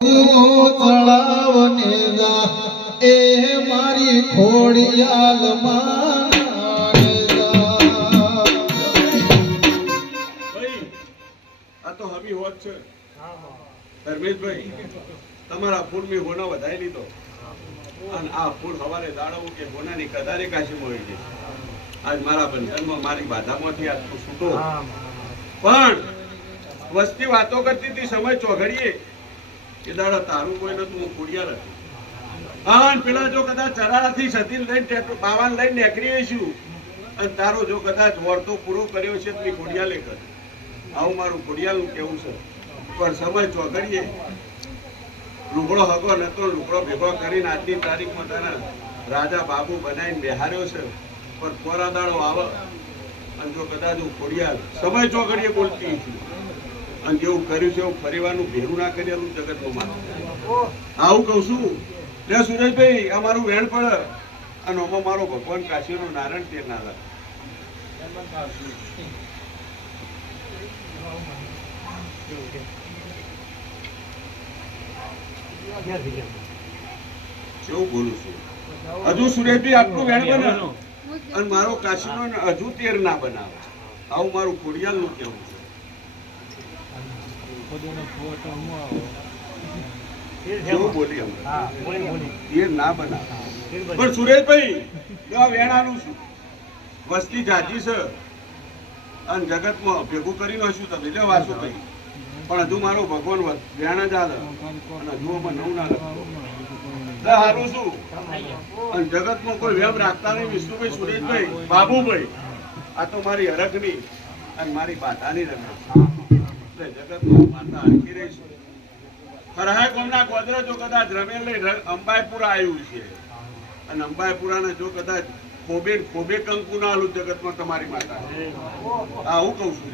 ચડાવને જા એ મારી ખોડિયાલ માને જા. આ તો હમી હોત છે ધર્મેશભાઈ, તમારા ફૂલ મેં હોનો વધારી લીધો અને આ ફૂલ સવારે દાડવું કે હોનાની કદારે કાશી મળી ગઈ. આજ મારા બંધનમાં મારી બાધામાંથી આજ તું છૂટો. પણ વસ્તી વાતો કરતી હતી સમય ચોઘડીએ એ દાડા તારું કોઈ નતું, હું ખોડિયાર હતી. અને પેલા જો કદાચ ચરાડાથી સતી લઈને બાવાન લઈને નીકળી છું અને તારો જો કદાચ વર્તો પૂરો કર્યો છે તો ખોડિયાલે કર. આવું મારું ખોડિયાલનું કેવું છે. પણ સમય ચોઘડીએ લુગડો હગો નતો, લુગડો ભેગો કરીને આજની તારીખમાં તારા રાજા બાબુ બનાવીને બેહાર્યો છે. પણ થોડા દાડો આવે અને જો કદાચ હું ખોડિયાલ સમય ચોઘડીએ બોલતી છું અને જેવું કર્યું છે એવું ફરીવાનું ભેરું ના કરેલું જગતનું માનું. આવું કહું છું લે સુરેશભાઈ, આ મારું વેણ પડે અને આમાં મારો ભગવાન કાશીનો નારાયણ તેર ના લાગે. કેવું બોલું છું હજુ સુરેશભાઈ આટલું વેણ બને અને મારો કાશીનો હજુ તેર ના બનાવે. આવું મારું ખોડિયાલનું કેવું છે. કેવું બોલી તેર ના બનાવે. પણ સુરેશભાઈ વેણાનું છું વસ્તી જાજી છે અને જગતમાં ભેગું કરી નાશું તમે લે વાસુ ભાઈ. પણ હજુ મારો ભગવાન વેણ જ આલે અને હજુ નવું ના લખતો સારું છું. અને જગતમાં કોઈ વેમ રાખતા નહીં. વિષ્ણુભાઈ, સુરેશભાઈ, બાબુભાઈ, આ તો મારી હરખની અને મારી બાધાની રમત. જગતમાં માતા હરખી રહીશું. ખરહાય કોમના ગોદરા જો કદાચ રમેલ લઈ અંબાઈપુરા આવ્યું છે અને અંબાઈપુરાને જો કદાચ ખોબે કંકુ ના આલું જગતમાં તમારી માતા. હા હું કઉ છું